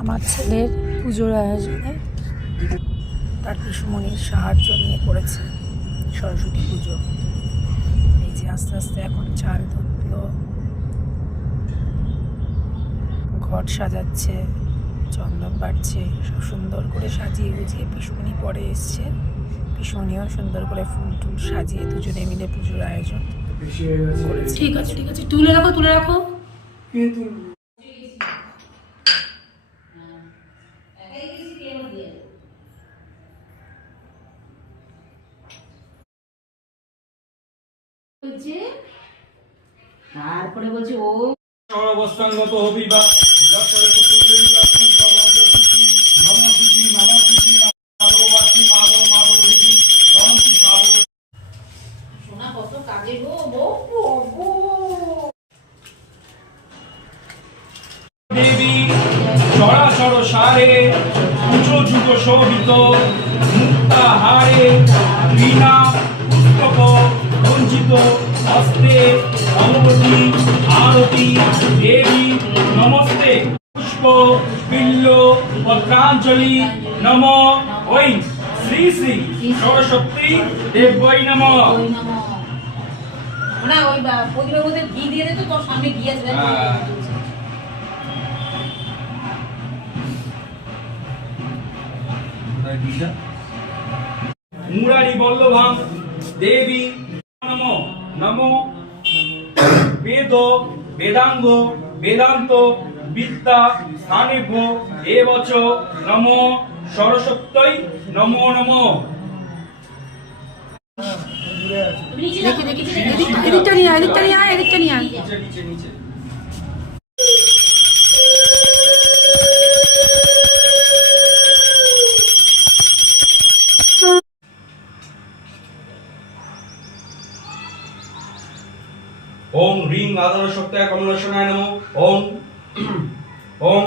আমার ছেলের পুজোর আয়োজনে তার পিসুমণির সাহায্য নিয়ে করেছে সরস্বতী পুজো। এই যে আস্তে আস্তে এখন চাল ধুলো, ঘট সাজাচ্ছে, চন্দন বাড়ছে, সব সুন্দর করে সাজিয়ে গুজিয়ে পিসুমণি পরে এসছে। পিসুমণিও সুন্দর করে ফুল টুল সাজিয়ে দুজনে মিলে পুজোর আয়োজন করেছে। ঠিক আছে ঠিক আছে, তুলে রাখো তুলে রাখো। তারপরে বলছি ও অবস্থানগত হবি বা যত্রে কুতুলেই তত্ত্ব সমাজে সুখী নম সুখী মাধববাসী মাধব মাধবী রমতি সাধব। সোনা কত কাজে গো বউ দেবী চরাচর সারে পুজো যুগ শোভিত মুক্তাহারে বীণা পুস্তক রঞ্জিত হস্তে অঙ্গতি আরতি দেবী নমস্তে পুষ্প বিল্ল পত্রাঞ্জলি নম ওই শ্রী শ্রী সরস্বতী দেবৈ নম। না ওই প্রতিবার মধ্যে ঘি দিয়ে দে, তো তোর সামনে ঘি আছে। মুরারি বল্লভাং দেবী নম নম বেদ বেদাঙ্গ বেদান্ত বিদ্যা স্থানেভ্য এবচ নম সরস্বত্যই নমো নমঃ। দেখে দেখে এদিকটা নিয়ে আয়, এদিকটা নিয়ে আয়, এদিকটা নিয়ে আয়। নিচে নিচে নিচে ওম রিং আদর সত্যায় কমলেশনায় নমঃ। ওম ওম